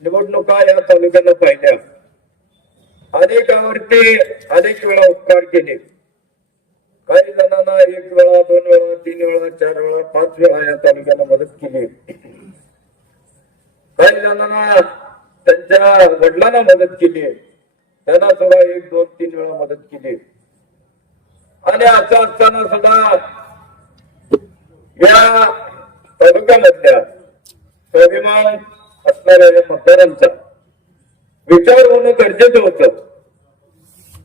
निवडणुका या तालुक्यानं पाहिल्या. अनेकावरती अनेक वेळा उपकार केले. काही जणांना एक वेळा दोन वेळा तीन वेळा चार वेळा पाच वेळा या तालुक्याला मदत केली. काही जणांना त्यांच्या वडिलांना मदत केली. त्यांना सुद्धा एक दोन तीन वेळा मदत केली. आणि असं असताना सुद्धा या तालुक्यामधल्या स्वाभिमान असणाऱ्या मतदारांचा विचार होणं गरजेचं होत.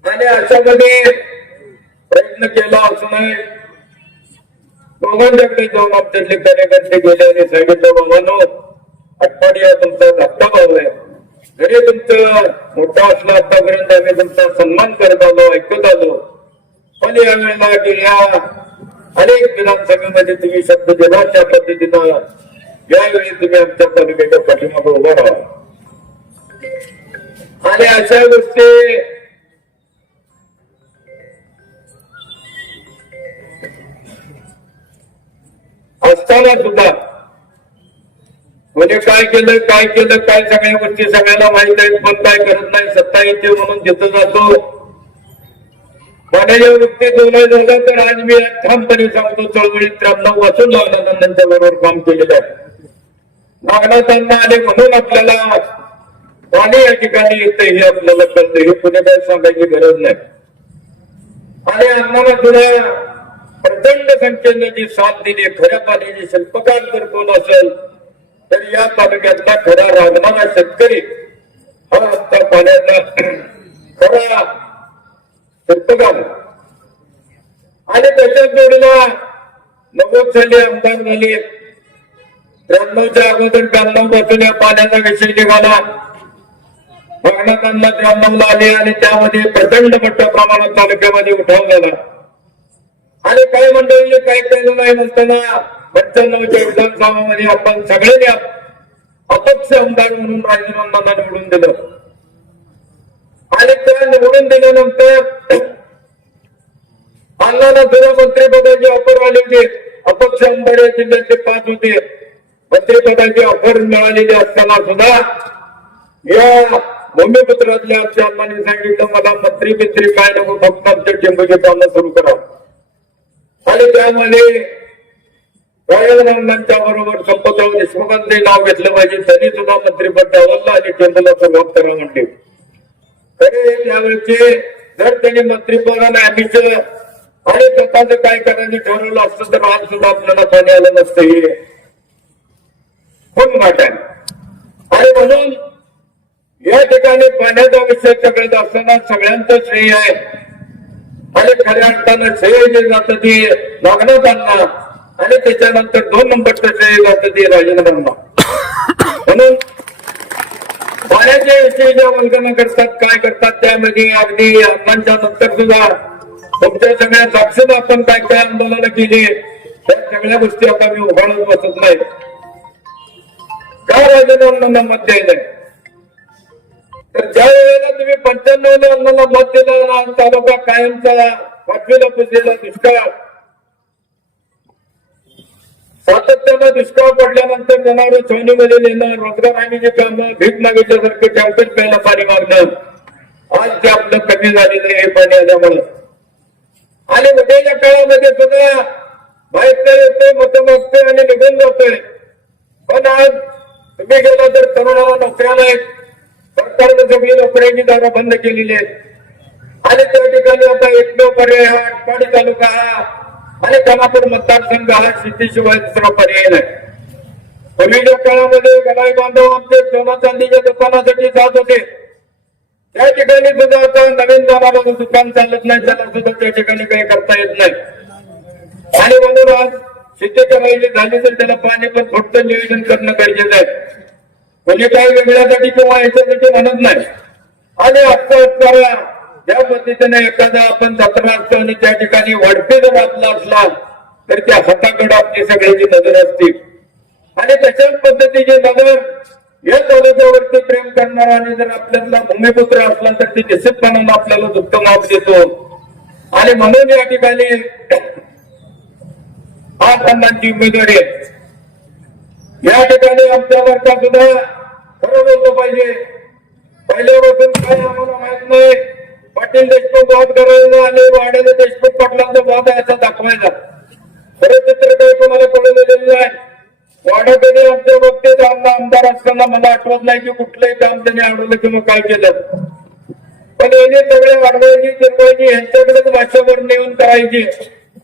आणि अशामध्ये प्रयत्न केला असं दोघांच्याकडे जाऊन आपल्यातले कार्यकर्ते गेले आणि सांगितलं बाबांनो आठवड्या तुमचा धक्का भाऊ आहे. जरी तुमचं मोठा असला आतापर्यंत आम्ही तुमचा सन्मान करत आलो ऐकत आलो पण यावेळेला गेल्या अनेक विधानसभेमध्ये तुम्ही शब्द दिला त्या पद्धतीनं यावेळी तुम्ही आमच्या तालुक्याच्या पाठीमागे उभा राहा आणि अशा गोष्टी असताना सुद्धा म्हणजे काय केलं काय केलं काय सगळ्या गोष्टी सगळ्यांना माहीत आहेत पण काय करत नाही सत्ता येते म्हणून तिथं जातो कोणाच्या वृत्ती दोन झालं तर आज मी ठामपणे सांगतो चळवळीत त्र्याण्णव वाचून नागनाथांच्या बरोबर काम केलेलं आहे. नागनाथांना आले म्हणून आपल्याला पाणी या ठिकाणी येतं हे आपल्याला कळतं. हे पुणे काय सांगायची गरज नाही. आणि आम्हाला तुला प्रचंड संख्येने जी साथ दिली खऱ्या पाण्याची शिल्पकार जर कोण असेल तर या तालुक्यातला खरा रागणारा शेतकरी हा आता पाण्याचा खरा शिल्पकार आणि त्याच्याच जोडीला नव्वद झाले आमदार झाले. त्र्याण्णवच्या अगोदर ब्याण्णवपासून या पाण्याचा विषय निघाला. भगनाथांना त्र्याण्णवला आले आणि त्यामध्ये प्रचंड मोठ्या प्रमाणात तालुक्यामध्ये उठाव झाला. आणि काही मंडळीने काही केलं नाही म्हणताना पंच्याण्णवच्या विधानसभामध्ये आपण सगळ्यांनी अपक्ष आमदार म्हणून राजीनामा निवडून दिलं. निवडून दिल्यानंतर अण्णांना सुद्धा मंत्रिपदाची ऑफर आली होती. अपक्ष आमदार या जिल्ह्याचे पाच होते. मंत्रिपदाची ऑफर मिळालेली असताना सुद्धा या भूमिपुत्रातल्या आमच्या सांगितलं मला मंत्री मित्री काय नको फक्त आमच्या टेंबूची कामं सुरू करा. आणि त्यामध्ये राजनांच्या बरोबर संपतराव देशमुखांचे नाव घेतलं पाहिजे. त्यांनी सुद्धा मंत्रिपद द्यावं आणि टेंबूला सुरुवात करा खरे त्यावेळेचे जर त्यांनी मंत्रिपदाने आधीच आणि स्वतःच काय करायचं ठरवलं असतं तर आज सुद्धा आपल्याला पाणी आलं नसतं हे. खूप वाट आहे आणि म्हणून या ठिकाणी पाण्याचा विषय सगळ्यात असताना सगळ्यांचं श्रेय आहे. आणि खऱ्या अर्थानं श्रेय जे जातं ते नागनाथांना आणि त्याच्यानंतर दोन नंबरचं श्रेय जातं ते राजेंद्रांना म्हणून पाण्याच्या विषयी ज्या वल्गना करतात काय करतात त्यामध्ये अगदी आत्मांच्या नंतर सुद्धा तुमच्या सगळ्या साक्षात आपण काय काय आंदोलन केली त्या सगळ्या गोष्टी आता मी उभाळत बसत नाही. काय राजेंद्रांना मत द्यायला तर ज्या वेळेला तुम्ही पंच्याण्णव अण्णांना मत दिलं तालुका कायमचा पाचवीला पुजलेला दुष्काळ. सातत्यानं दुष्काळ पडल्यानंतर जनावर छावणीमध्ये नेणं रोजगार हमीची कामं भीक मागितल्यासारखं टँकर प्यायला पाणी मागणं. आज ते आपलं कमी झालेलं आहे हे पाणी आल्यामुळं. आणि उद्याच्या काळामध्ये सुद्धा बाहेर येतोय मत मागतोय आणि निघून जातोय. पण आज तुम्ही गेला तर तरुणाला नोकऱ्या नाहीत सरकारनं सगळी नोकऱ्यांची दारं बंद केलेली आहेत. आणि त्या ठिकाणी आता एकमेव पर्याय हा आटपाडी तालुका हा. आणि कामापूर मतदारसंघ हा शेतीशिवाय दुसरा पर्याय नाही. पूर्वीच्या काळामध्ये गणाई बांधव आमचे सोना चांदीच्या दुकानासाठी जात होते. त्या ठिकाणी सुद्धा आता नवीन जमान्याचं दुकान चालत नाही त्याला सुद्धा त्या ठिकाणी काही करता येत नाही. आणि म्हणून आज शेती करायची झाली तर त्याला पाणी पण थोडं नियोजन करणं गरजेचं आहे. म्हणजे काही वेगळ्यासाठी किंवा याच्यासाठी म्हणत नाही. आणि आत्ता असणारा ज्या पद्धतीने एखादा आपण जत्रा असतो आणि त्या ठिकाणी वडपे जर आपला असला तर त्या हाताकडे आपली सगळ्याची नजर असते आणि तशाच पद्धतीची नजर या तालुक्यावरती प्रेम करणारा आणि जर आपल्यातला भूमिपुत्र असला तर ते निश्चितपणानं आपल्याला दुःख माफ देतो. आणि म्हणून या ठिकाणी पाच अण्णांची उमेदवारी आहे या ठिकाणी आमच्या वर्गात सुद्धा खरं बोललं पाहिजे. पहिल्यापासून काय आम्हाला माहीत नाही. पाटील देशमुख वाद करायला आले वाड्याने देशमुख पाटलांचा वाद आहे असा दाखवायचा खरं चित्र काही कोणाला कळवलेलं नाही वाडा कधी आमच्या बाबतीत आमदार आमदार असताना मला आठवत नाही की कुठलंही काम त्यांनी अडवलं किंवा काय केलं. पण यांनी सगळे वाढवायची चिरवायची यांच्याकडेच भाषावर नेऊन करायची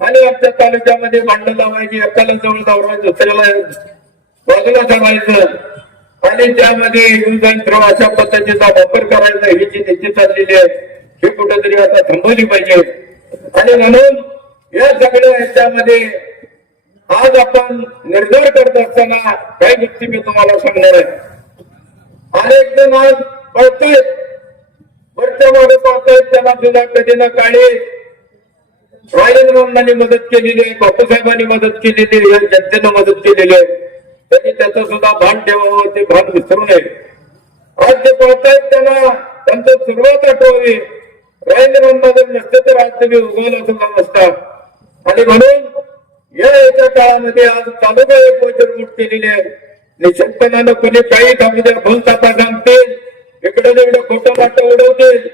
आणि आमच्या तालुक्यामध्ये भांडण लावायची एकाला जवळ जावरायचं दुसऱ्याला बाजूला सांगायचं आणि त्यामध्ये युज अँड थ्रो अशा पद्धतीचा वापर करायचा ही जी नीती चाललेली आहे. हे कुठेतरी आता थांबवली पाहिजे. आणि म्हणून या सगळ्या ह्याच्यामध्ये आज आपण निर्धार करत असताना काही गोष्टी मी तुम्हाला सांगणार आहे. अनेक जण आज पळतायत वरच्या मागे पाहतायत त्यांना सुद्धा कधी ना काळी राजेंद्रांनी मदत केलेली आहे बापूसाहेबांनी मदत केलेली आहे जनतेनं मदत केलेली आहे. त्यांनी त्याचं सुद्धा भान ठेवावं ते भान विसरू नये. आज जे पळतायत त्यांना त्यांचं सुरुवात आठवावी राजेंद्रांना जर नसते तर आज तुम्ही उगवला सुद्धा नसता आणि म्हणून या याच्या काळामध्ये आज तालुका एक वचनमूट केलेली आहे. निश्चितपणानं कोणी काही थांबू द्या भूल तापा सांगतील. इकडे तिकडे खोटं वाटत उडवतील.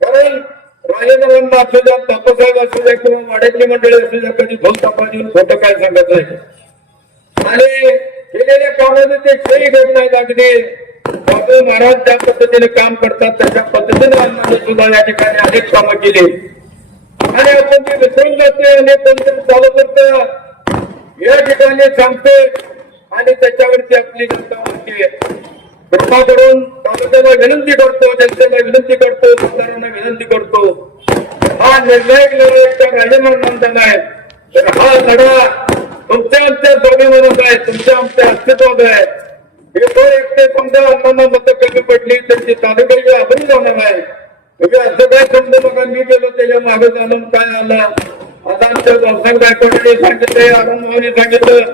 कारण राजेंद्रांना असू द्या तापसाहेब असू द्या किंवा वाड्यातली मंडळी असू द्या कधी भूल तापा देऊन खोटं काय सांगत नाही. आणि केलेल्या कामामध्ये ते काही घेत लागतील अगदी बाबू महाराज ज्या पद्धतीने काम करतात त्याच्या पद्धतीने सुद्धा या ठिकाणी अनेक कामं केली. आणि आपण ते विसरून जाते आणि कोणतरी चालू करत या ठिकाणी सांगते आणि त्याच्यावरती आपली जनता म्हणते कृपा करून तालुक्याला विनंती करतो जनतेला विनंती करतो सरकारांना विनंती करतो. हा निर्णायक लढा त्या राजमार्गांचा आहे. तर हा लढा तुमच्या आमच्या स्वाभिमानात आहे तुमच्या आमच्या अस्तित्वात आहे. हे तो एकटे समजा अण्णांना मतं कमी पडली तर ती तालुक्याची आभारी जाणार आहे. म्हणजे असं काय समजा बघा मी गेलो त्याच्यामागे जाणून काय आलं? आता आमच्या व्यवसाय गायकवाडीने सांगितलं अरुण मोहनने सांगितलं.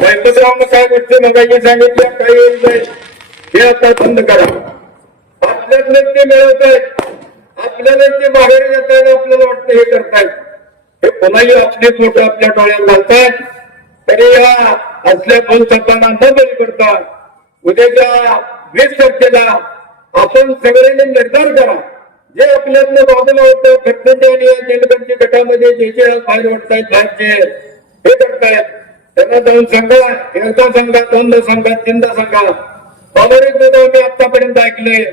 बायकोरावनं काय गोष्टी मगाशी सांगितल्या काही येईल हे आता बंद करा. आपल्यातले ते मिळवत आहेत. आपल्याला ते बाहेर येत आहेत आपल्याला वाटतं हे करतायत. हे पुन्हाही आपलीच लोक आपल्या डोळ्यात घालतात तरी या असल्या बोलताना न बरी करतात उद्याच्या वीस तारखेला आपण सगळ्यांनी निर्धार करा. जे आपल्यातलं बाजूला होतं खटखंडी आणि या निलबंदी गटामध्ये जे जे बाहेर वाटतायत बाहेरचे हे करतायत त्यांना जाऊन सांगा. एकदा सांगा दोनदा सांगा तीनदा सांगा. बाबरीत मी आतापर्यंत ऐकले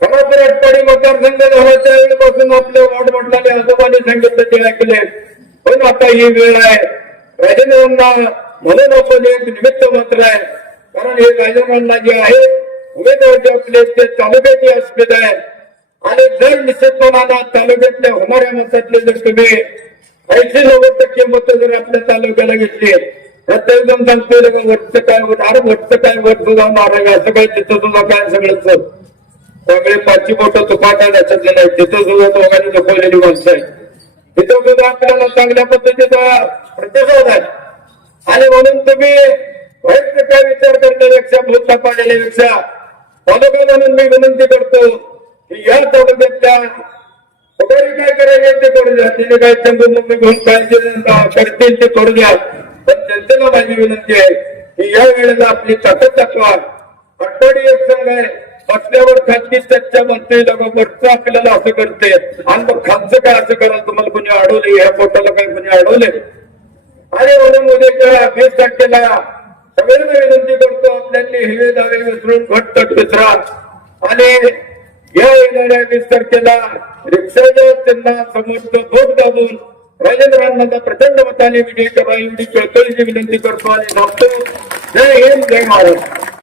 खरोखर आटपाडी मतदारसंघ झाल्याच्या वेळेपासून आपल्या वार्ड वडिलांनी आजोबांनी सांगितलं ते ऐकले पण आता ही वेळ आहे. राजेंद्रांना म्हणून आपण एक निमित्त मात्र आहे. कारण हे राजेंद्रांना जे आहे उमेदवार जे असले ते तालुक्याचे अस्मिता आहे आणि जर निश्चितपणानं तालुक्यातल्या होणाऱ्या मतातले जर तुम्ही ऐंशी नव्वद टक्के मत जर आपल्या तालुक्याला घेतली प्रत्येक जण सांगतोय का वरचं काय होणार वरचं काय वट तुझा मारा असं काय तिथं तुझा काय सगळंच त्यामुळे पाचशे बोट तुपाटा त्याच्यातले नाही तिथं सुद्धा दोघांनी दाखवलेली माणसं आहे तिथं सुद्धा आपल्याला चांगल्या पद्धतीचा प्रतिसाद आहे. आणि म्हणून तुम्ही काय विचार करण्यापेक्षा भूता पाडण्यापेक्षा तालुका मी विनंती करतो की या तालुक्यातल्या पुढारी काय करायचे ते करू द्या. तिने काय मी घेऊन पाहिजे करतील ते करू द्या. पण जनतेला माझी विनंती आहे की या वेळेला आपली ताकद दाखवा. आठवडी एक संघ आहे. असल्यावर खासगी चर्चा म्हणते लोक वरचं आपल्याला असं करते. आणि मग खालचं काय असं करायला तुम्हाला कोणी अडवले या पोटाला काय कोणी अडवले आणि म्हणून उद्या वीस तारखेला सगळ्यांना विनंती करतो आपल्यातले हिवे दावे विसरून घट्ट विसरा आणि या येणाऱ्या वीस तारखेला रिक्षाच्या त्यांना समोरचं भोट दाबून राजेंद्रांना प्रचंड मताने विजय करा एवढी कळकळीची विनंती करतो आणि सांगतो जय हिंद जय महाराज